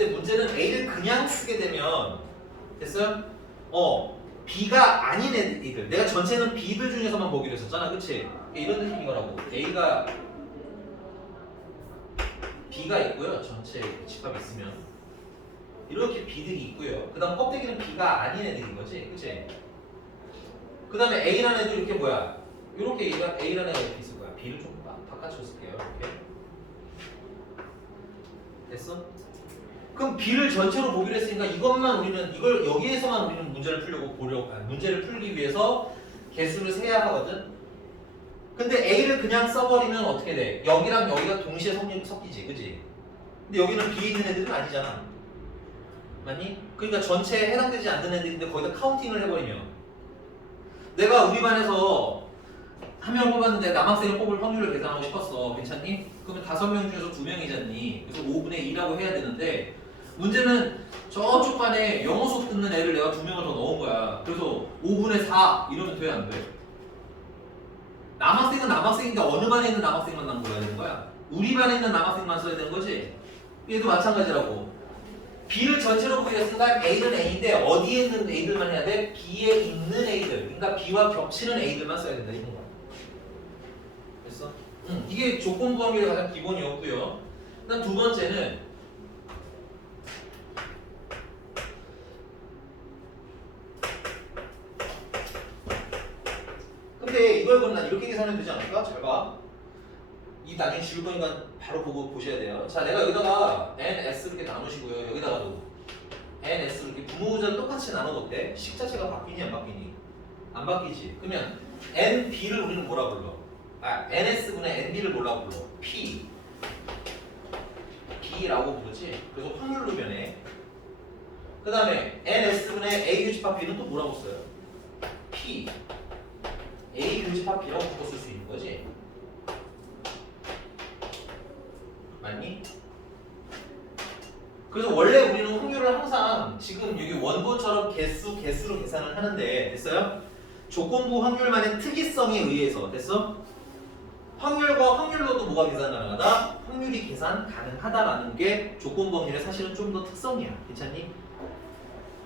근데 문제는 A를 그냥 쓰게 되면 됐어요? B가 아닌 애들. 내가 전체는 B들 중에서만 보기로 했었잖아, 그치? 이런 느낌인 거라고. A가 B가 있고요. 전체 집합 있으면 이렇게 B들이 있고요. 그 다음 껍데기는 B가 아닌 애들인 거지, 그치? 그 다음에 A라는 애도 이렇게 뭐야? 이렇게 A라는 애가 이렇게 있을 거야. B를 좀 바꿔쳐 쓸게요. 이렇게 됐어? 그럼 B를 전체로 보기로 했으니까 이걸 여기에서만 우리는 문제를 문제를 풀기 위해서 개수를 세야 하거든. 근데 A를 그냥 써버리면 어떻게 돼? 여기랑 여기가 동시에 섞이지, 그지? 근데 여기는 B에 있는 애들은 아니잖아. 맞니? 그러니까 전체에 해당되지 않는 애들인데 거기다 카운팅을 해버리면 내가 우리 반에서 한 명 뽑았는데 남학생을 뽑을 확률을 계산하고 싶었어. 괜찮니? 그러면 5명 중에서 2명이잖니. 그래서 5분의 2라고 해야 되는데 문제는 저쪽 반에 영어 수업 듣는 애를 내가 2명을 더 넣은 거야. 그래서 5분의 4 이러면 돼, 안 돼? 남학생은 남학생인데 어느 반에 있는 남학생만 남겨야 되는 거야? 우리 반에 있는 남학생만 써야 되는 거지? 얘도 마찬가지라고. B를 전체로 보겠으니까 A는 A인데 어디에 있는 A들만 해야 돼? B에 있는 A들. 그러니까 B와 겹치는 A들만 써야 된다. 이런 거야. 됐어? 이게 조건부 확률의 가장 기본이었고요. 그다음 두 번째는 근데 이걸 그럼 난 이렇게 계산해도 되지 않을까? 잘 봐. 이 나중에 지울 거니까 바로 보고 보셔야 돼요. 자, 내가 여기다가 NS 이렇게 나누시고요. 여기다가도 NS 이렇게 부모자를 똑같이 나눠놓대. 식 자체가 바뀌니 안 바뀌니? 안 바뀌지. 그러면 NB를 우리는 뭐라 불러? NS분의 NB를 뭐라 불러? P B라고 부르지. 그래서 확률로 변해. 그 다음에 NS분의 A 교집합 B는 또 뭐라고 써요? P A 교집합 B라고 바꿔 쓸 수 있는 거지. 맞니? 그래서 원래 우리는 확률을 항상 지금 여기 원본처럼 개수로 계산을 하는데 됐어요? 조건부 확률만의 특이성에 의해서 됐어? 확률과 확률로도 뭐가 계산 가능하다? 확률이 계산 가능하다라는 게 조건부 확률의 사실은 좀 더 특성이야. 괜찮니?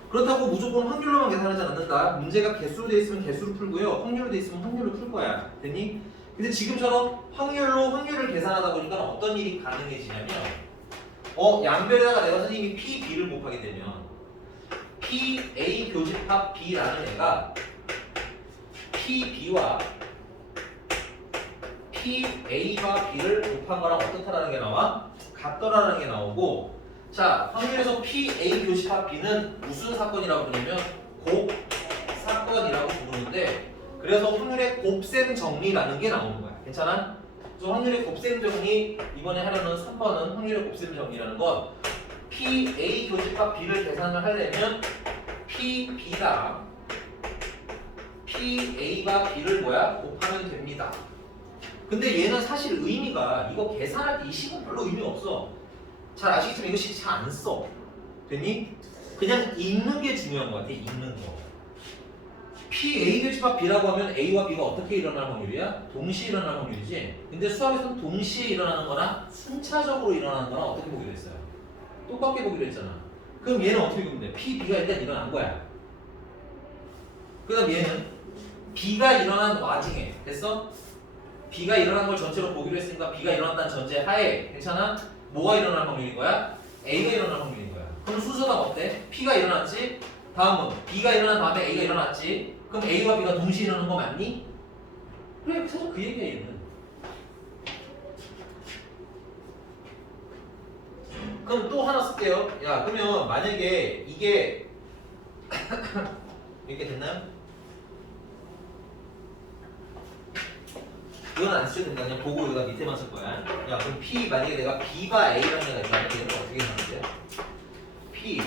그렇다고 무조건 확률로만 계산하지 않는다. 문제가 개수로 돼 있으면 개수로 풀고요. 확률로 돼 있으면 확률로 풀 거야. 됐니? 근데 지금처럼 확률을 계산하다 보니까 어떤 일이 가능해지냐면 양변에다가 내가 선생님이 P, B를 곱하게 되면 P, A 교집합 B라는 애가 P, B와 P, A와 B를 곱한 거랑 어떻다라는 게 나와? 같더라는 게 나오고 자, 확률에서 P, A 교집합 B는 무슨 사건이라고 부르냐면 곱사건이라고 부르는데 그래서 확률의 곱셈 정리라는 게 나오는 거야. 괜찮아? 그래서 확률의 곱셈 정리 이번에 하려는 3번은 확률의 곱셈 정리라는 건 P, A 교집합 B를 계산을 하려면 P, B가 P, A와 B를 곱하면 됩니다. 근데 얘는 사실 의미가 이거 계산할 때 이 식은 별로 의미 없어. 잘 아시겠지만 이거 식 잘 안 써. 됐니? 그냥 읽는 게 중요한 것 같아. 읽는 거. P, A 교집합 B라고 하면 A와 B가 어떻게 일어날 확률이야? 동시에 일어날 확률이지. 근데 수학에서는 동시에 일어나는 거나 순차적으로 일어나는 거나 어떻게 보기로 했어요? 똑같게 보기로 했잖아. 그럼 얘는 어떻게 보면 돼? P, B가 일단 일어난 거야. 그 다음 얘는 B가 일어난 와중에 됐어? B가 일어난 걸 전체로 보기로 했으니까 B가 일어난다는 전제 하에 괜찮아? 뭐가 일어날 확률인 거야? A가 일어날 확률인 거야. 그럼 순서가 어때? P가 일어났지? 다음은 B가 일어난 다음에 A가 일어났지? 그럼 A와 B가 동시에 일어나는 거 맞니? 그래, 사실 그 얘기야 얘는. 그럼 또 하나 쓸게요. 야, 그러면 만약에 이게 이렇게 됐나요? 이건 안 쓰셔도 된다. 그냥 보고 여기다 밑에만 쓸 거야. 야, 그럼 P 만약에 내가 B가 A라는 애가 있다면 얘는 어떻게 하는데? P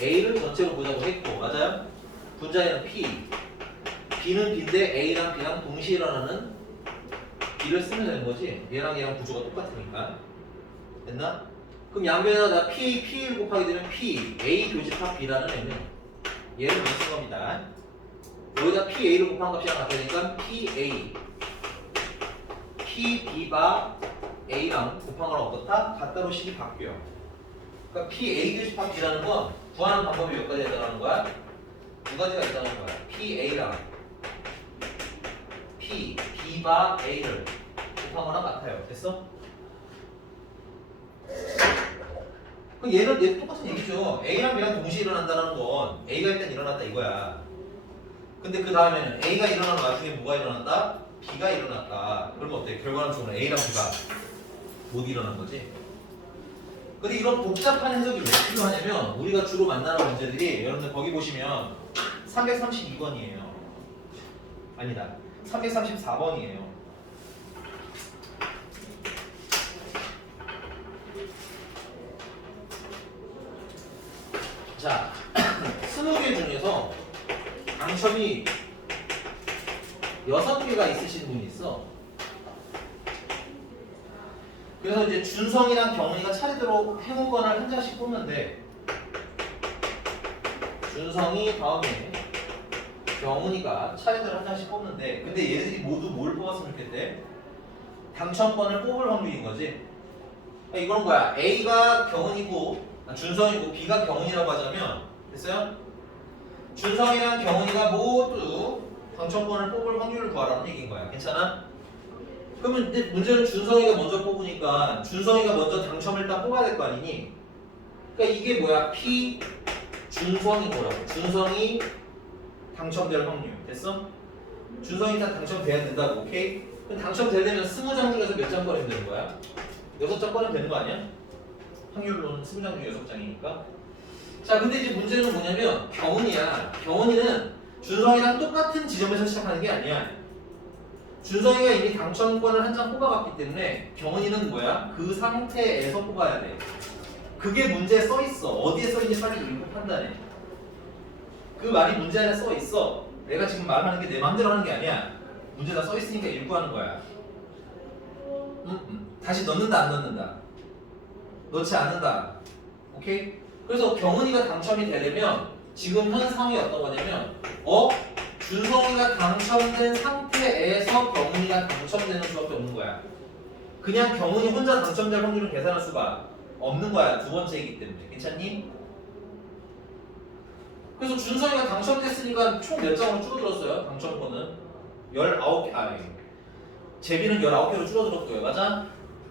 A를 전체로 보자고 했고 맞아요? 분자에는 P B는 B인데 A랑 B랑 동시에 일어나는 B를 쓰면 되는 거지. 얘랑 얘랑 구조가 똑같으니까. 됐나? 그럼 양변에다 나 P를 곱하게 되면 P A 교집합 B라는 애는 얘를 쓸 겁니다. 여기다 PA를 곱한 값이랑 같으니까 PA PB가 A랑 곱한 거랑 어떻다? 같다로 식이 바뀌어. 그러니까 PA 교집합 B라는 건 구하는 방법이 몇 가지가 있다는 거야? 두 가지가 있다는 거야. PA랑 B바 A를 곱한 거랑 같아요. 됐어? 그 얘는 똑같은 얘기죠. A랑 B랑 동시에 일어난다는 건 A가 일단 일어났다 이거야. 근데 그 다음에는 A가 일어나는 와중에 뭐가 일어났다? B가 일어났다. 그러면 어때? 결과론적으로 A랑 B가 못 일어난 거지. 근데 이런 복잡한 해석이 왜 필요하냐면 우리가 주로 만나는 문제들이 여러분들 거기 보시면 332번이에요. 아니다. 334번이에요. 자, 20개 중에서 당첨이 6개가 있으신 분이 있어. 그래서 이제 준성이랑 경은이가 차례대로 행운권을 한 장씩 뽑는데 준성이 다음에 경은이가 차례대로 한 장씩 뽑는데 근데 얘네들이 모두 뭘 뽑았으면 좋겠대? 당첨권을 뽑을 확률인 거지. 그러니까 이거는 뭐야? A가 경은이고 준성이고 B가 경은이라고 하자면 됐어요? 준성이랑 경은이가 모두 당첨권을 뽑을 확률을 구하라는 얘기인 거야. 괜찮아? 그러면 이제 문제는 준성이가 먼저 뽑으니까 준성이가 먼저 당첨을 딱 뽑아야 될 거 아니니? 그러니까 이게 뭐야? P 준성인 거라고. 준성이 당첨될 확률. 됐어? 준성이 다 당첨돼야 된다고. 오케이? 그럼 당첨되려면 20장 중에서 몇 장 꺼내면 되는 거야? 6장 꺼내면 되는 거 아니야? 확률로는 20장 중에 6장이니까. 자, 근데 이제 문제는 뭐냐면 경은이야. 경은이는 준성이랑 똑같은 지점에서 시작하는 게 아니야. 준성이가 이미 당첨권을 한 장 뽑아갔기 때문에 경은이는 뭐야? 그 상태에서 뽑아야 돼. 그게 문제에 써 있어. 어디에 써 있는지 빨리 읽고 판단해. 그 말이 문제 안에 써 있어. 내가 지금 말하는 게 내 마음대로 하는 게 아니야. 문제가 써 있으니까 읽고 하는 거야. 다시 넣는다 안 넣는다? 넣지 않는다. 오케이? 그래서 경은이가 당첨이 되려면 지금 현 상황이 어떤 거냐면 준성이가 당첨된 상태에서 경은이가 당첨되는 수밖에 없는 거야. 그냥 경은이 혼자 당첨될 확률은 계산할 수가 없는 거야. 두 번째이기 때문에. 괜찮니? 그래서 준성이가 당첨됐으니까 총 몇 장으로 줄어들었어요? 당첨권은 19개. 제비는 19개로 줄어들었고요. 맞아?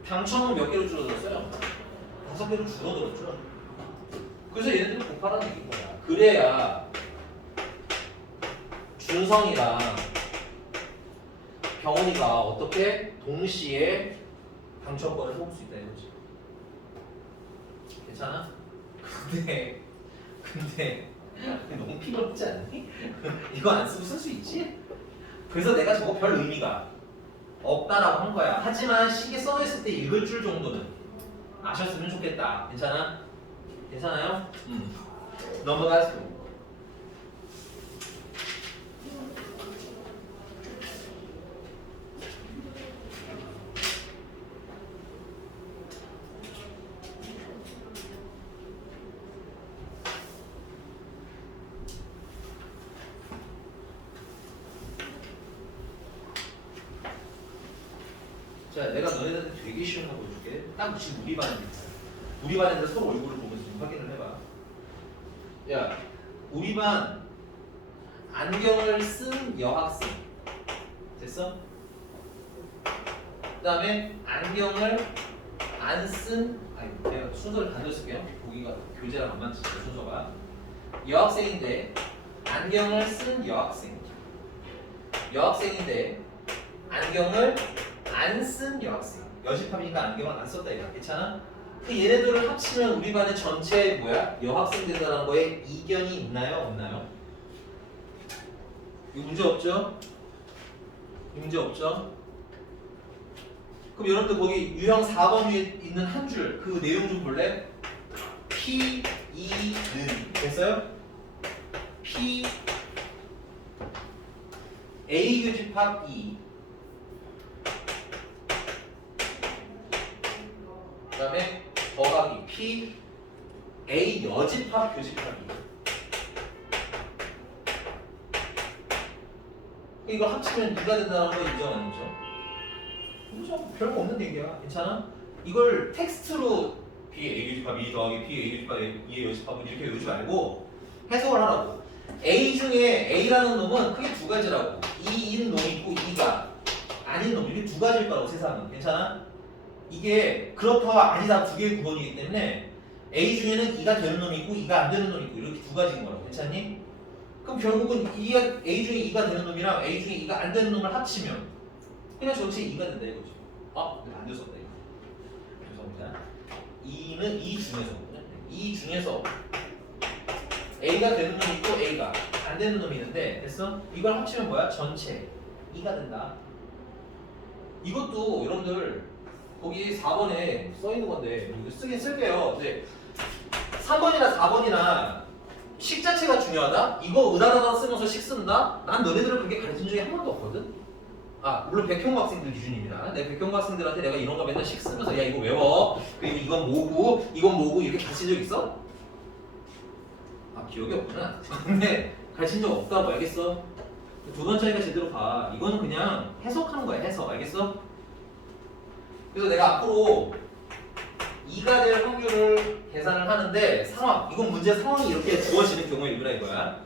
당첨은 몇 개로 줄어들었어요? 5개로 줄어들었죠. 그래서 얘네들은 곱하라는 얘기인 거야. 그래야 준성이랑 경은이가 어떻게 동시에 당첨권을 뽑을 수 있다 이거지. 괜찮아? 근데 너무 피곤하지 않니? 이거 안 쓰고 쓸 수 있지? 그래서 내가 저거 별 의미가 없다라고 한 거야. 하지만 시계 써있을 때 읽을 줄 정도는 아셨으면 좋겠다. 괜찮아? 괜찮아요? 넘어가시고. 자, 내가 너네들한테 되게 쉬운 거 보여줄게. 딱 지금 우리 반인데 서로 얼굴을 보면서 좀 확인을 해봐. 야, 우리 반 안경을 쓴 여학생 됐어? 그 다음에 안경을 안 쓴 내가 순서를 반대로 쓸게요. 보기가 교재랑 안 맞지 순서가. 여학생인데 안경을 쓴 여학생인데 안경을 안 쓴 여학생. 여집합이니까 안경을 안 썼다 이거 괜찮아? 그 얘네들을 합치면 우리 반의 전체 뭐야? 여학생 된다는 거에 이견이 있나요? 없나요? 이거 문제 없죠? 문제 없죠? 그럼 여러분들 거기 유형 4번 위에 있는 한 줄 그 내용 좀 볼래? P, E는 됐어요? P A 교집합 E 그 다음에 더하기 P A 여집합 교집합이 이거 합치면 2가 된다는 거 인정 안 인정? 인정. 별거 없는 얘기야. 괜찮아? 이걸 텍스트로 P A 교집합 2 더하기 P A 교집합 2의 요집합은 이렇게 외우지 말고 해석을 하라고. A 중에 A라는 놈은 크게 두 가지라고. 2인 놈이 있고 2가 아닌 놈. 이게 두 가지일 거라고 세상은. 괜찮아? 이게 그렇다와 아니다 두 개의 구원이기 때문에 A 중에는 2가 되는 놈이 있고 2가 안 되는 놈이 있고 이렇게 두 가지인 거라고. 괜찮니? 그럼 결국은 A 중에 2가 되는 놈이랑 A 중에 2가 안 되는 놈을 합치면 그냥 전체 2가 된다 이거지. 아, 안 됐었다 이거. 죄송합니다. 2는 2 중에서거든요. 2 중에서 A가 되는 놈이 있고 A가 안 되는 놈이 있는데 됐어? 이걸 합치면 뭐야? 전체 2가 된다. 이것도 여러분들 거기 4번에 써 있는 건데 이거 쓰긴 쓸게요. 근데 3번이나 4번이나 식 자체가 중요하다? 이거 으다다다 쓰면서 식 쓴다? 난 너네들을 그렇게 가르친 적이 한 번도 없거든? 아 물론 백형고 학생들 기준입니다. 내 백형고 학생들한테 내가 이런 거 맨날 식 쓰면서 야 이거 외워 그리고 이건 뭐고 이렇게 가르친 적 있어? 아 기억이 없구나. 근데 가르친 적 없다고 알겠어? 두 번 차이가 제대로 가. 이거는 그냥 해석하는 거야 해석 알겠어? 그래서 내가 앞으로 2가 될 확률을 계산을 하는데 상황 이건 문제 상황이 이렇게 주어지는 경우에 읽으라 이거야.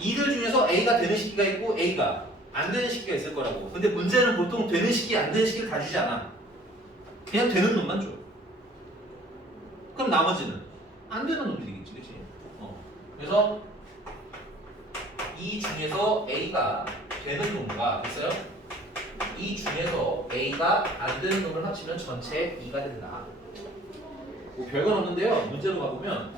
이들 중에서 A가 되는 식기가 있고 A가 안 되는 식기가 있을 거라고. 근데 문제는 보통 되는 식기 안 되는 식기를 다 주지 않아. 그냥 되는 놈만 줘. 그럼 나머지는 안 되는 놈들이겠지 그치? 그래서 이 중에서 A가 되는 놈과 됐어요? 이 중에서 A가 안 되는 놈을 합치면 전체 2가 된다. 뭐 별건 없는데요. 문제로 가보면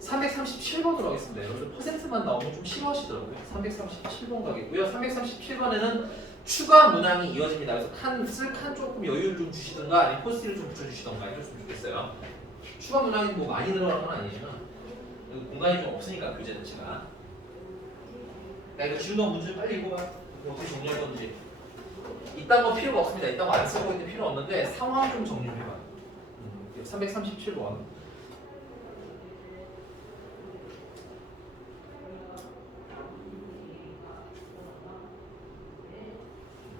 337번으로 하겠습니다. 여러분들 퍼센트만 나오면 좀 싫어하시더라고요. 337번 가겠고요. 337번에는 추가 문항이 이어집니다. 그래서 쓸 칸 조금 여유를 좀 주시든가 아니면 포스트를 좀 붙여주시던가 해줬으면 좋겠어요. 추가 문항이 뭐 많이 들어가는 건 아니지만 공간이 좀 없으니까 교재 자체가. 야 이거 지우던 문제 빨리 읽어봐. 어떻게 정리할 건지. 이딴 거 필요가 없습니다. 이딴 거 안 쓰고 있는데 필요 없는데 상황 좀 정리 좀 해봐. 337번.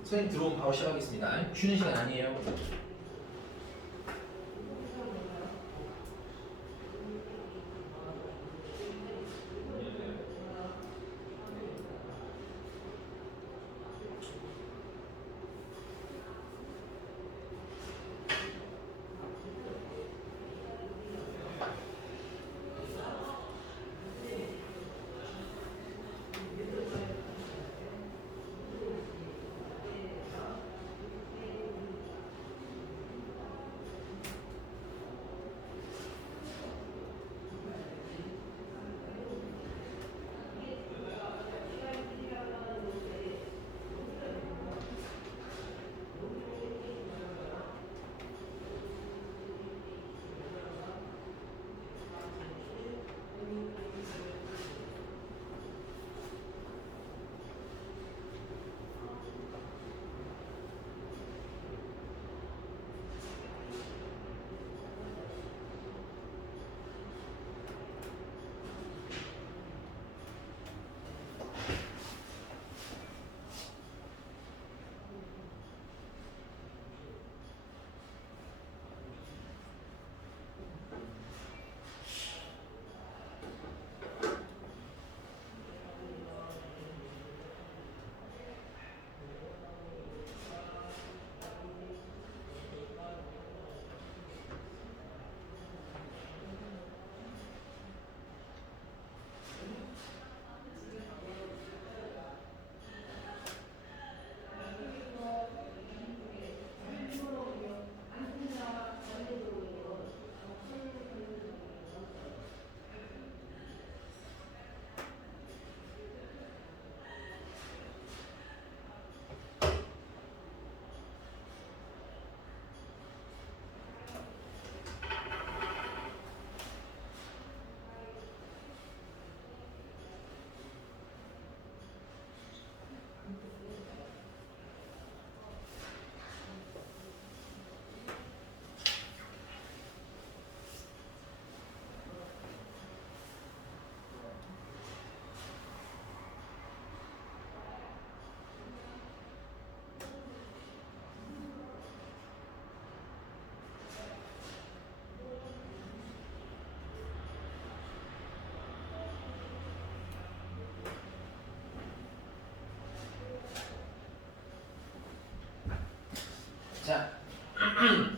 선생님 들어오면 바로 시작하겠습니다. 쉬는 시간 아니에요.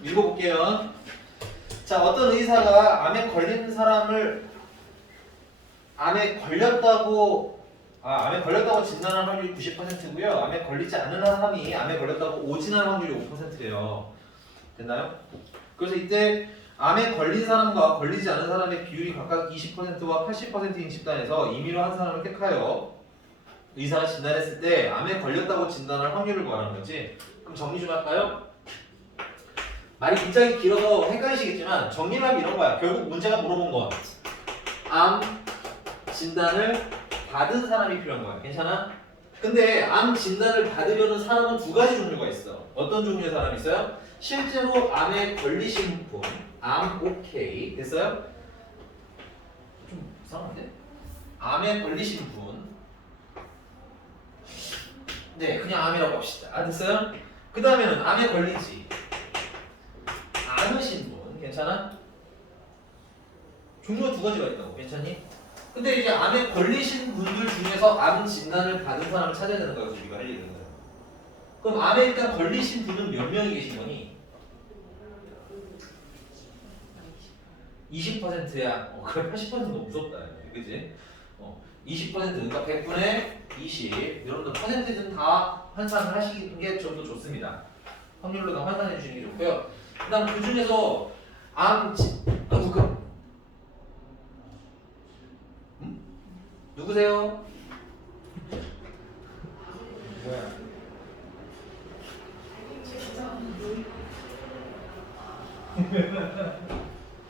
읽어볼게요. 자, 어떤 의사가 암에 걸린 사람을 암에 걸렸다고 진단한 확률이 90%고요. 암에 걸리지 않은 사람이 암에 걸렸다고 오진할 확률이 5%예요. 됐나요? 그래서 이때 암에 걸린 사람과 걸리지 않은 사람의 비율이 각각 20%와 80%인 집단에서 임의로 한 사람을 택하여 의사가 진단했을 때 암에 걸렸다고 진단할 확률을 구하는 거지. 그럼 정리 좀 할까요? 말이 굉장히 길어서 헷갈리시겠지만 정리를 하면 이런 거야. 결국 문제가 물어본 건 암 진단을 받은 사람이 필요한 거야. 괜찮아? 근데 암 진단을 받으려는 사람은 두 가지 종류가 있어. 어떤 종류의 사람이 있어요? 실제로 암에 걸리신 분, 암 오케이 됐어요? 좀 이상한데? 암에 걸리신 분, 네 그냥 암이라고 합시다. 아 됐어요? 그 다음에는 암에 걸리지 않으신 분, 괜찮아? 종류가 두 가지가 있다고, 괜찮니? 근데 이제 암에 걸리신 분들 중에서 암 진단을 받은 사람을 찾아야 되는 거야, 우리가 할 일은. 그럼 암에 일단 걸리신 분은 몇 명이 계신 거니? 20%야. 그래 80%는 너무 무섭다, 그지? 20% 그러니까 100분의 20. 여러분들 퍼센테이지는 다 환산을 하시는 게 좀 더 좋습니다. 확률로 다 환산해 주시는 게 좋고요. 그다음 그 중에서 누가? 누구세요? 뭐야?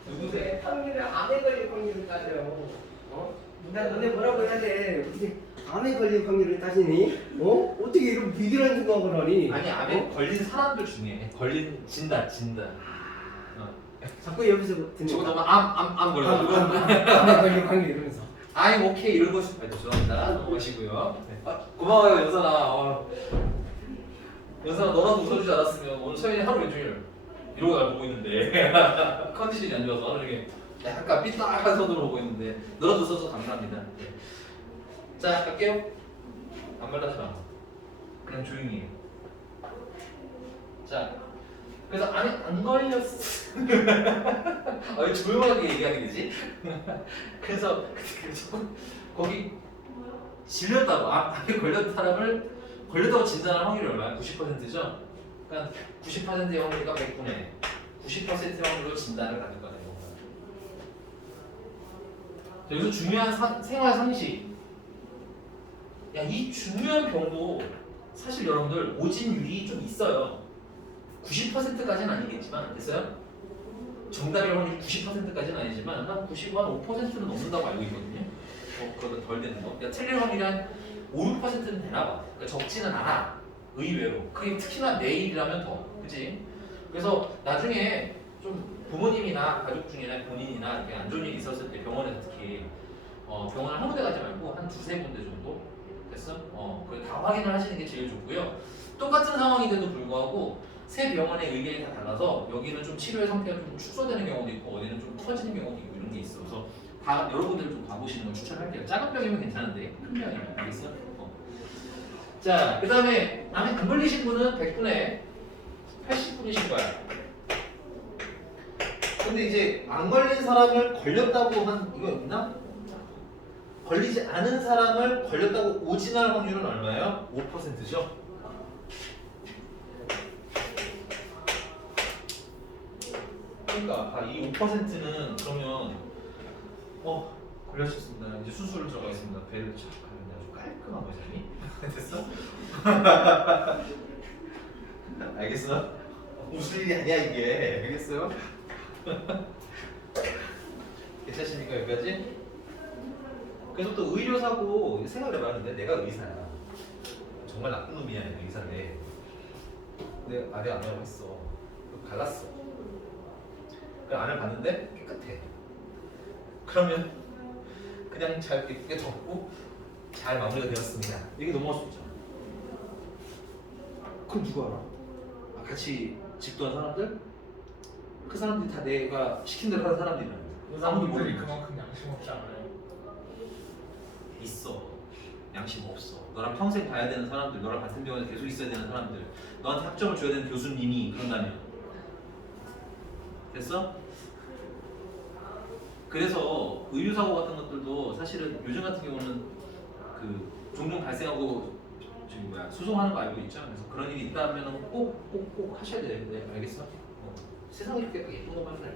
누구세요? 확률을 암에 걸릴 확률을 따져요. 나 너네 뭐라고 해야 돼? 근데 암에 걸릴 확률을 따지니? 어떻게 이런 비교하는 생각을 하니? 아니 암에 걸린 사람들 중에 걸린 진단. 자꾸 옆에서 듣는 저거 거. 너무 암 걸려가지고. 암에 걸릴 확률 이러면서. I'm okay 이런 거 죄송합니다. 넘어가시고요. 네. 고마워요 연선아. 연선아 너라도 웃어주지 않았으면 오늘 서현이 하루 종일 이러고 날 보고 있는데 컨디션이 안 좋아서 이렇게 약간 삐딱한 손으로 보고 있는데 너라도 웃어줘서 감사합니다. 네. 자 갈게요. 안 말라지 마. 그냥 조용히 해. 자 그래서 안 걸렸어. 왜 조용하게 얘기하는 거지? 그래서 거기 질렸다고 암에 걸렸던 사람을 걸렸다고 진단할 확률이 얼마야? 90%죠? 그러니까 90%의 확률이니까 100분의 90%의 확률로 진단을 받을 거라는 거야. 여기서 중요한 생활 상식. 야, 이 중요한 병도 사실 여러분들 오진율이 좀 있어요. 90%까지는 아니겠지만 됐어요? 정답일 확률이 90%까지는 아니지만 한 95, 한 5%는 넘는다고 알고 있거든요. 그거는 덜 되는 거. 그러니까 틀릴 확률이 한 5, 6%는 되나 봐. 그러니까 적지는 않아. 의외로. 그게 특히나 내일이라면 더. 그치? 그래서 나중에 좀 부모님이나 가족 중이나 본인이나 이렇게 안 좋은 일이 있었을 때 병원에서 특히 병원을 한 군데 가지 말고 한 두세 군데 정도 됐어? 그래 다 확인을 하시는 게 제일 좋고요. 똑같은 상황인데도 불구하고 세 병원의 의견이 다 달라서 여기는 좀 치료의 상태가 좀 축소되는 경우도 있고 어디는 좀 커지는 경우도 있고 이런 게 있어서 다 여러분들 좀 가보시는 걸 추천할게요. 작은 병이면 괜찮은데 큰 병이면 알겠어? 자, 그 다음에 암에 안 걸리신 분은 100분에 80분이신 거야. 근데 이제 안 걸린 사람을 걸렸다고 한 이거 있나? 걸리지 않은 사람을 걸렸다고 오진할 확률은 얼마예요? 5%죠? 그러니까 이 5%는 그러면 걸렸습니다. 이제 수술을 들어가겠습니다. 배를 쫙 가면 아주 깔끔한 거잖니? 됐어? 알겠어? 무슨 일이 아니야 이게. 알겠어요? 괜찮습니까 여기까지? 그래서 또 의료사고 생각을 해봤는데 내가 의사야. 정말 나쁜 놈이야 내가 의사인데 내가 안에 안 하고 했어. 갈랐어. 그 안을 봤는데 깨끗해. 그러면 그냥 잘 예쁘게 덮고 잘 마무리가 되었습니다. 이게 넘어갈 수 없잖아. 그럼 누가 알아? 같이 집도한 사람들? 그 사람들이 다 내가 시킨 대로 하는 사람들이라는 거야. 아무도 의사분들이 모르는 거지. 그만큼 양심 없지 않아요? 있어. 양심 없어. 너랑 평생 봐야 되는 사람들, 너랑 같은 병원에 계속 있어야 되는 사람들, 너한테 학점을 줘야 되는 교수님이 그런다면 됐어? 그래서 의류사고 같은 것들도 사실은 요즘 같은 경우는 그 종종 발생하고 저기 뭐야 소송하는 거 알고 있죠? 그래서 그런 일이 있다면 꼭 하셔야 돼요. 네, 알겠어? 세상에 이렇게 예쁜 것만 살려.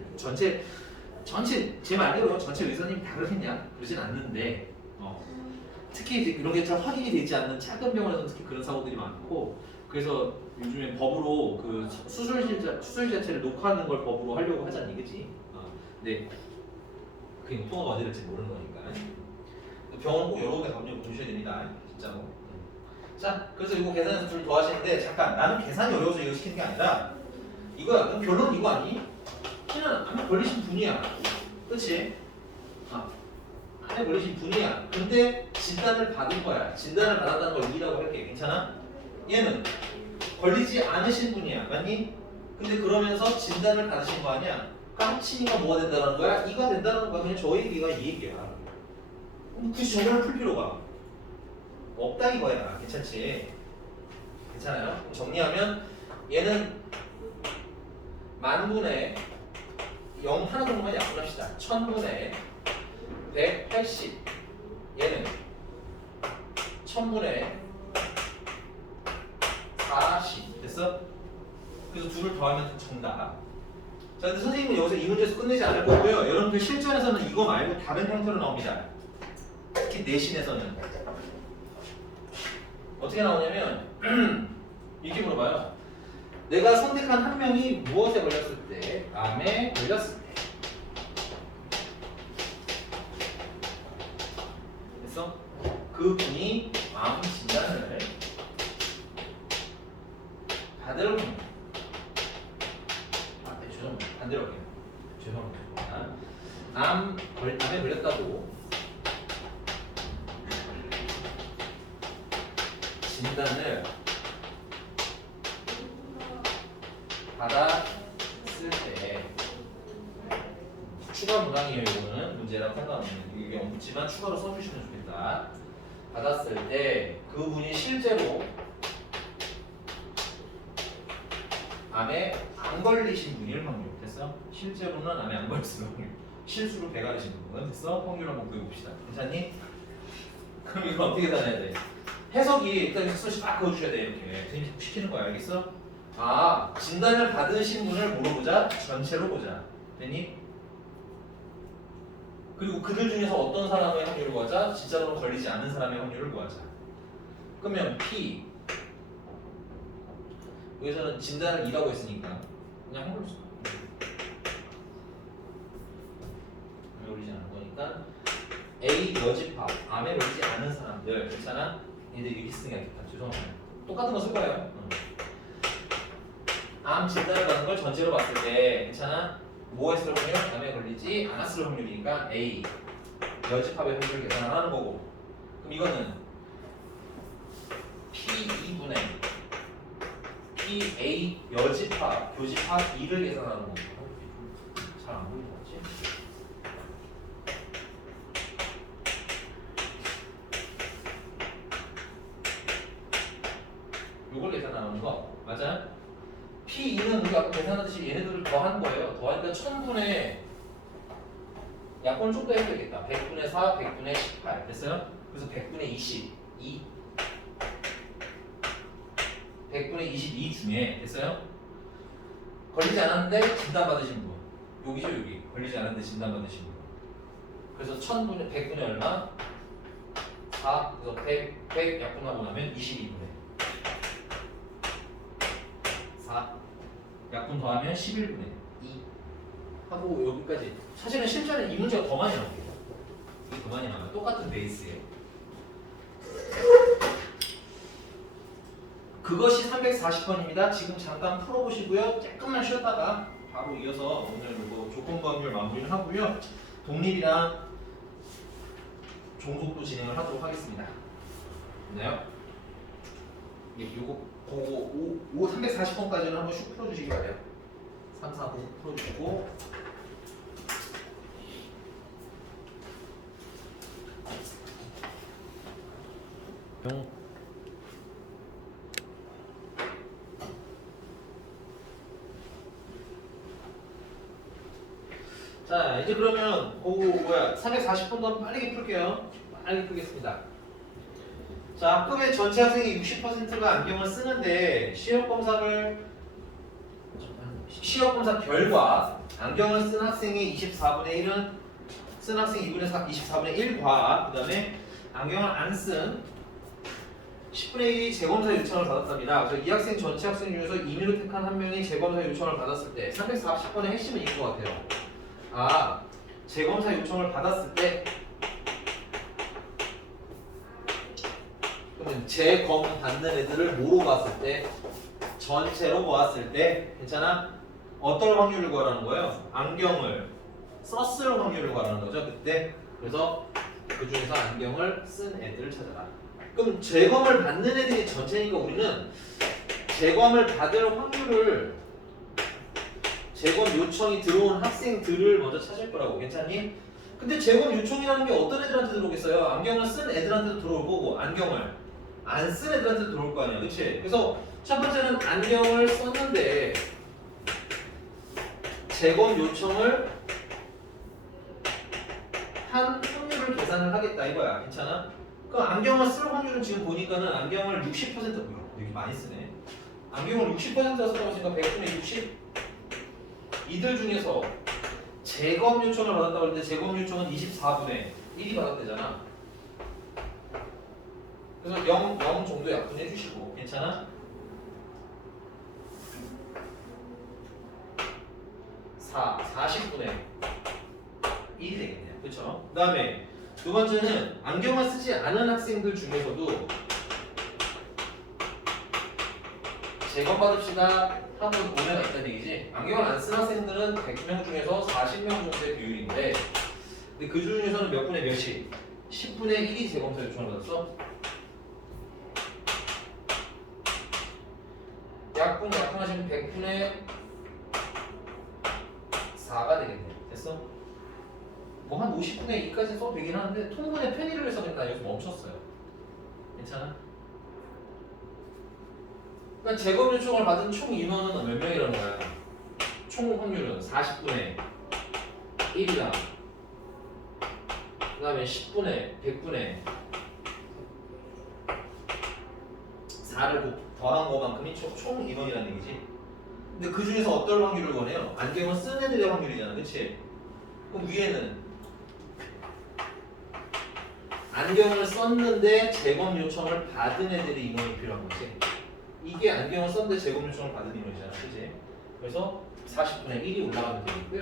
전체 제 말대로 전체 의사님이 다 그렇겠냐? 그러진 않는데 특히 이제 이런 게 잘 확인이 되지 않는 작은 병원에서는 특히 그런 사고들이 많고 그래서 요즘에 법으로 그 수술 자체를 녹화하는 걸 법으로 하려고 하잖니, 그치? 근데 그게 통화가 어디 될지 모르는 거니까 병원 꼭 여러 군데 가보면 보셔야 됩니다, 진짜로. 자, 그래서 이거 계산해서 둘 더 하시는데 잠깐 나는 계산이 어려워서 이거 시키는 게 아니라 이거야. 그럼 결론 이거 아니? T는 암에 걸리신 분이야, 그치? 암에 걸리신 분이야. 근데 진단을 받은 거야. 진단을 받았다는 걸 이라고 할게. 괜찮아? 얘는 걸리지 않으신 분이야, 맞니? 근데 그러면서 진단을 받으신 거 아니야? 그러니까 합치니까 뭐가 된다는 거야? 이가 된다는 거야. 그냥 저 얘기가 이 얘기야. 그럼 굳이 저거를 풀 필요가 없다 이거야. 괜찮지? 괜찮아요? 그럼 정리하면 얘는 만분의 0 하나 정도만 약분합시다. 1000분의 180 얘는 1000분의 40 됐어? 그래서 둘을 더하면 정답. 자, 근데 선생님은 여기서 이 문제에서 끝내지 않을 거고요. 여러분들 실전에서는 이거 말고 다른 형태로 나옵니다. 특히 내신에서는 어떻게 나오냐면 이렇게 물어봐요. 내가 선택한 한 명이 무엇에 걸렸을 때, 암에 걸렸을 때. 됐어? 그 분이 암 진단을 받을 확률. 죄송합니다. 반대로 할게요. 죄송합니다. 암에 걸렸다고 진단을 받았을 때 추가 문항이에요. 이거는 문제랑 상관없는 이게 없지만 추가로 써주시면 좋겠다. 받았을 때 그분이 실제로 암에 안 걸리신 분일 확률. 됐어? 실제로는 암에 안 걸렸을 확률. 실수로 배가 되신 분은 됐어? 확률 한번 구해봅시다. 괜찮니? 그럼 이거 어떻게 다녀야 돼? 해석이 일단 수시 딱 그어주셔야 돼. 이렇게 선생님이 시키는 거야. 알겠어? 진단을 받으신 분을 물어보자. 전체로 보자. 됐니? 그리고 그들 중에서 어떤 사람의 확률을 구하자? 진짜로는 걸리지 않는 사람의 확률을 구하자. 그러면 P 여기서는 진단을 2라고 했으니까 그냥 확률로 써. 암에 걸리지 않은 거니까 A 여집합 암에 걸리지 않은 사람들 괜찮아? 얘들 이렇게 쓰는 게 아니겠다. 죄송합니다. 똑같은 거 쓸 거예요. 암 진단을 받는 걸 전체로 봤을 때 괜찮아? 뭐 했을 확률? 암에 걸리지 않았을 확률이니까 A 여집합의 확률을 계산하는 거고 그럼 이거는 P2분의 PA 여집합 교집합 2를 계산하는 거고 잘 안 보이는 거 같지? 요걸 계산하는 거 맞아? P2는 우리가 아까 계산하듯이 얘네들을 더한 거예요. 더하니까 1000분의 약분을 좀 더 해도 되겠다. 100분의 4, 100분의 18 됐어요? 그래서 100분의 22 100분의 22 중에 됐어요? 걸리지 않았는데 진단받으신 분 여기죠 여기 걸리지 않았는데 진단받으신 분 그래서 1000분의 100분의 얼마? 4 그래서 100 약분하고 나면 22분의 4 약분 더하면 11분의 2 하고 여기까지 사실은 실전에 이 문제가 더 많이 나옵니다. 이게 더 많이 나와요. 똑같은 베이스에 그것이 340번입니다. 지금 잠깐 풀어보시고요. 조금만 쉬었다가 바로 이어서 오늘 이거 조건부 확률 마무리를 하고요. 독립이랑 종속도 진행을 하도록 하겠습니다. 됐나요? 요거 340번까지는 한번 슉 풀어주시기 바래요. 3, 4, 5 풀어주시고 자 이제 그러면 340분 빠르게 풀게요. 빠르게 풀겠습니다. 자 학급의 전체 학생의 60%가 안경을 쓰는데 시험검사 결과 안경을 쓴 학생의 24분의 1은 쓴 학생 24분의 1과 그 다음에 안경을 안 쓴 10분의 1이 재검사 요청을 받았답니다. 그래서 이 학생 전체 학생 중에서 임의로 택한 한 명이 재검사 요청을 받았을 때 340번의 핵심은 이거 같아요. 아 재검사 요청을 받았을 때 그러면 재검 받는 애들을 뭐로 봤을 때 전체로 보았을 때 괜찮아? 어떨 확률을 구하라는 거예요? 안경을 썼을 확률을 구하라는 거죠 그때. 그래서 그 중에서 안경을 쓴 애들을 찾아라. 그럼 재검을 받는 애들이 전체니까 우리는 재검을 받을 확률을 재검 요청이 들어온 학생들을 먼저 찾을 거라고. 괜찮니? 근데 재검 요청이라는 게 어떤 애들한테 들어오겠어요? 안경을 쓴 애들한테도 들어올 거고 안경을 안 쓴 애들한테도 들어올 거 아니야. 그치? 그래서 첫 번째는 안경을 썼는데 재검 요청을 한 확률을 계산을 하겠다 이거야. 괜찮아? 그 안경을 쓸 확률은 지금 보니까는 안경을 60% 여기 많이 쓰네. 안경을 60%가 썼다고 했으니까 100분의 60 이들 중에서 재검 요청을 받았다고 했는데 재검 요청은 24분의 1이 받았대잖아. 그래서 0 정도 약분해 주시고 괜찮아? 40분의 1이 되겠네요. 그쵸? 그 다음에 두 번째는 안경을 쓰지 않은 학생들 중에서도 재검 받읍시다 하면 5명이 있다는 얘기지. 안경을 안 쓴 학생들은 100명 중에서 40명 정도의 비율인데 근데 그 중에서는 몇 분의 몇이? 10분의 1이 재검사 요청을 받았어? 약분하시면 100분의 4가 되겠네. 됐어? 뭐 한 50분의 2까지 써도 되긴 하는데 통분의 편의를 해서 그냥 나 여기서 멈췄어요. 괜찮아? 그러니까 재검 요청을 받은 총 인원은 몇 명이라는 거야? 총 확률은 40분의 1이랑 그 다음에 10분의 100분의 4를 더한 것만큼이 총 인원이라는 얘기지. 근데 그 중에서 어떤 확률을 원해요? 안경을 쓴 애들의 확률이잖아. 그치? 그럼 위에는 안경을 썼는데 재검 요청을 받은 애들의 인원이 필요한 거지. 이게 안경을 썼는데 재검 요청을 받은 인원이잖아. 그치? 그래서 40분의 1이 올라가면 되겠고요.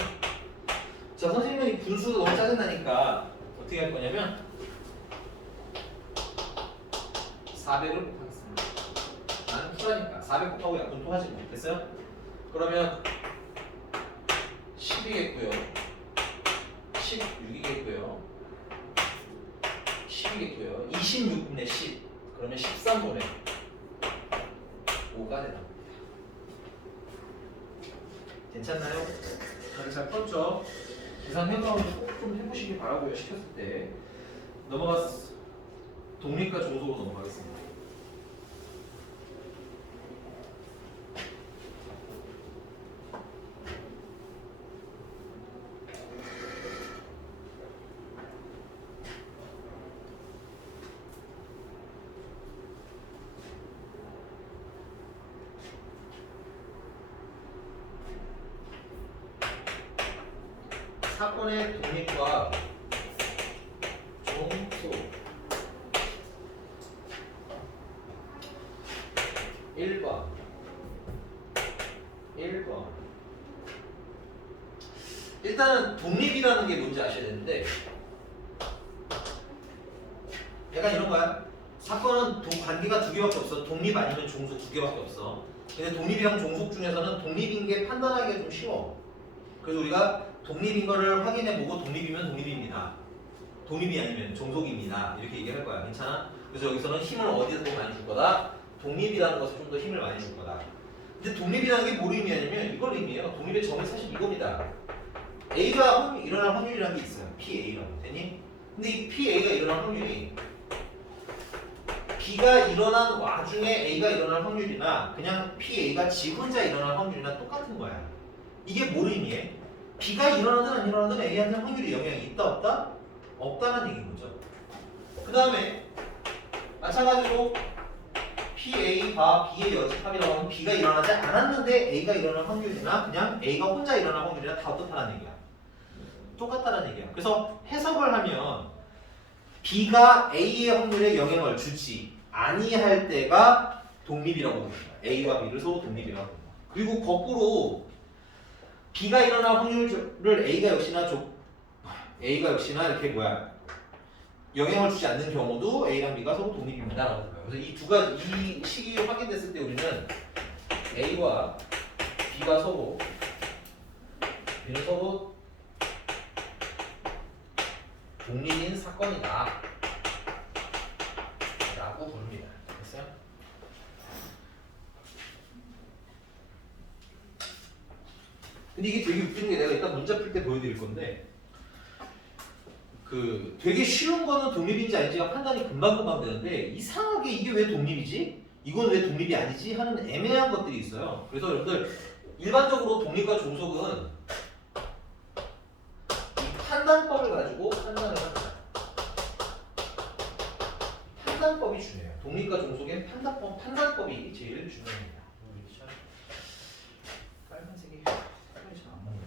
자, 선생님은 이 분수도 너무 짜증나니까 어떻게 할 거냐면 400을 곱하겠습니다. 나는 풀하니까 400 곱하고 약분 또 하지 뭐. 됐어요? 그러면 10이겠고요. 16이겠고요. 10이겠고요. 26분의 10. 그러면 13분의 5가 되나? 괜찮나요? 잘 컸죠? 계산 해가지고 좀 해보시길 바라고요. 시켰을 때 넘어갔어. 독립과 종속으로 넘어가겠습니다. 사건의 독립과 종속 1번 일단은 독립이라는 게 뭔지 아셔야 되는데 약간 이런 거야. 사건은 관계가 두 개밖에 없어. 독립 아니면 종속 두 개밖에 없어. 근데 독립이랑 종속 중에서는 독립인 게 판단하기가 좀 쉬워. 그래서 우리가 독립인 거를 확인해보고 독립이면 독립입니다. 독립이 아니면 종속입니다. 이렇게 얘기할 거야. 괜찮아? 그래서 여기서는 힘을 어디에 더 많이 줄 거다? 독립이라는 것에 좀 더 힘을 많이 줄 거다. 근데 독립이라는 게 뭘 의미하냐면 이걸 의미해요. 독립의 점이 사실 이겁니다. A가 일어날 확률이라는 게 있어요. PA라고. 되니? 근데 이 PA가 일어날 확률이 B가 일어난 와중에 A가 일어날 확률이나 그냥 PA가 지 혼자 일어날 확률이나 똑같은 거야. 이게 뭘 의미해? B가 일어나든 안 일어나든 A한테 확률이 영향이 있다 없다? 없다는 얘기인 거죠. 그 다음에 마찬가지로 PA가 B의 여집합이라고 하면 B가 일어나지 않았는데 A가 일어날 확률이나 그냥 A가 혼자 일어날 확률이나 다 어떻다는 얘기야. 똑같다는 얘기야. 그래서 해석을 하면 B가 A의 확률에 영향을 주지 아니할 때가 독립이라고 합니다. A와 B를 서로 독립이라고 합니다. 그리고 거꾸로 B가 일어날 확률을 A가 역시나 이렇게 영향을 주지 않는 경우도 A랑 B가 서로 독립입니다라고 해요. 그래서 이 식이 확인됐을 때 우리는 A와 B가 서로 독립인 사건이다 라고 부릅니다. 됐어요? 근데 이게 되게 웃기는 게 내가 일단 문제 풀 때 보여드릴 건데 되게 쉬운 거는 독립인지 아닌지가 판단이 금방금방 되는데 이상하게 이게 왜 독립이지? 이건 왜 독립이 아니지? 하는 애매한 것들이 있어요. 그래서 여러분들 일반적으로 독립과 종속은 이 판단법을 가지고 판단을 합니다. 판단법이 중요해요. 독립과 종속엔 판단법이 제일 중요합니다. 빨간색이 색깔이 잘 안 맞네.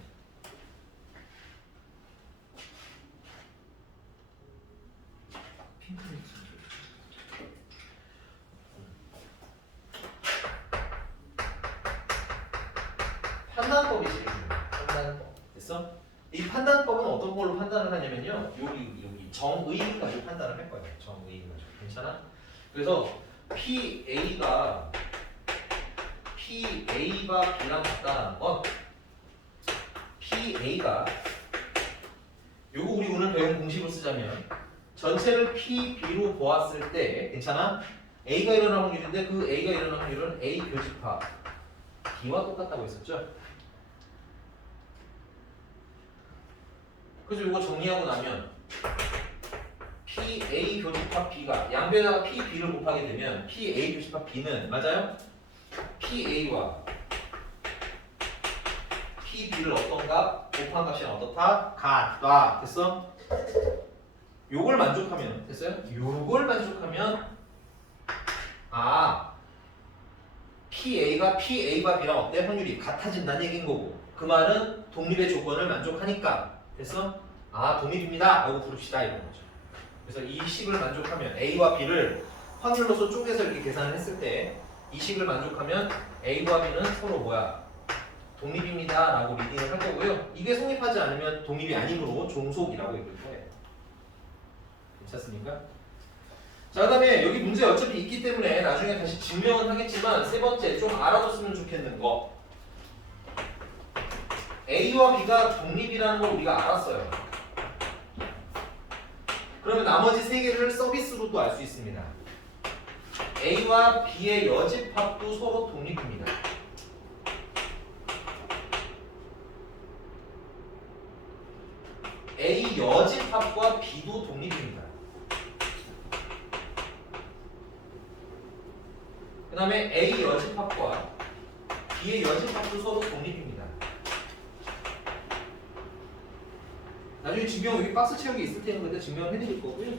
핑크 믹스. 판단법이 제일 중요해요. 판단법. 됐어? 이 판단법은 어떤 걸로 판단을 하냐면요. 여기 정의를 가지고 판단을 할 거예요. 정의를 가지고. 괜찮아? 그래서 PA가 B랑 같다는 건 PA가 요거 우리 오늘 배운 공식을 쓰자면 전체를 PB로 보았을 때 괜찮아? A가 일어날 확률인데 그 A가 일어날 확률은 A 교집합 B와 똑같다고 했었죠? 그래서 이거 정리하고 나면 PA 교집합 B가 양변에다가 PB를 곱하게 되면 PA 교집합 B는 맞아요? PA와 PB를 어떤 값? 곱한 값이 어떻다? 같다. 됐어? 요걸 만족하면 됐어요? 요걸 만족하면 PA가 B랑 어때? 확률이 같아진다는 얘기인 거고 그 말은 독립의 조건을 만족하니까 됐어? 독립입니다 라고 부릅시다 이런 거죠. 그래서 이 식을 만족하면 A와 B를 확률로서 쪼개서 이렇게 계산을 했을 때 이 식을 만족하면 A와 B는 서로 독립입니다 라고 리딩을 할 거고요. 이게 성립하지 않으면 독립이 아니므로 종속이라고 얘기를 해요. 괜찮습니까? 자, 그 다음에 여기 문제 어차피 있기 때문에 나중에 다시 증명은 하겠지만 세 번째 좀 알아뒀으면 좋겠는 거 A와 B가 독립이라는 걸 우리가 알았어요. 그러면 나머지 세 개를 서비스로도 알 수 있습니다. A와 B의 여집합도 서로 독립입니다. A 여집합과 B도 독립입니다. 그 다음에 A 여집합과 B의 여집합도 서로 독립입니다. 나중에 증명 여기 박스 채우기 있을 테니까 증명을 해드릴 거고요.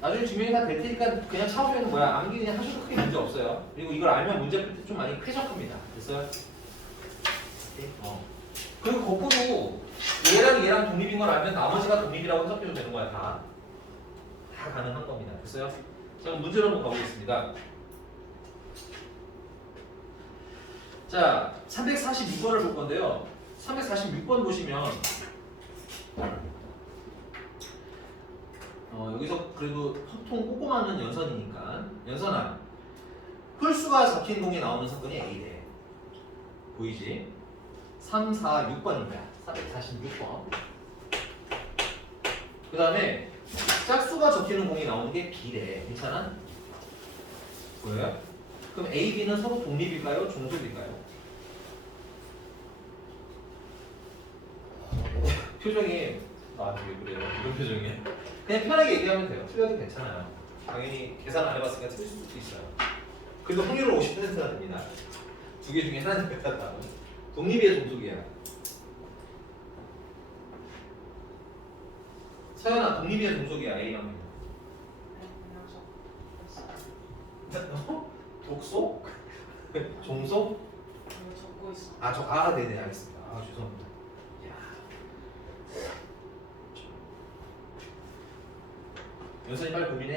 나중에 증명이 다 될 테니까 그냥 차후에는 암기 그냥 하셔도 크게 문제 없어요. 그리고 이걸 알면 문제 풀 때 좀 많이 쾌적합니다. 됐어요? 그리고 거꾸로 얘랑 독립인 걸 알면 나머지가 독립이라고 해석해도 되는 거야. 다 가능한 겁니다. 됐어요? 자, 그럼 문제로 한번 가보겠습니다. 자, 346번을 볼 건데요. 346번 보시면 여기서 그래도 보통 꼼꼼한 연선이니까 연선아 홀수가 적힌 공에 나오는 사건이 A래. 보이지? 3, 4, 6번입니다. 446번. 그 다음에 짝수가 적히는 공이 나오는 게 B래. 괜찮아? 보여요? 그럼 A, B는 서로 독립일까요? 종속일까요? 표정이 나한테 왜 그래요? 이런 표정이에요. 그냥 편하게 얘기하면 돼요. 틀려도 괜찮아요. 당연히 계산 안 해봤으니까 틀릴 수도 있어요. 그래도 확률은 50%나 됩니다. 두 개 중에 하나는 틀렸다고. 독립이의 종속이야. 서연아 독립이야 종속이야 A랑 독소? 종속? 적고 있어. 네네 알겠습니다. 죄송합니다. 야. 연선이 빨리 고민해.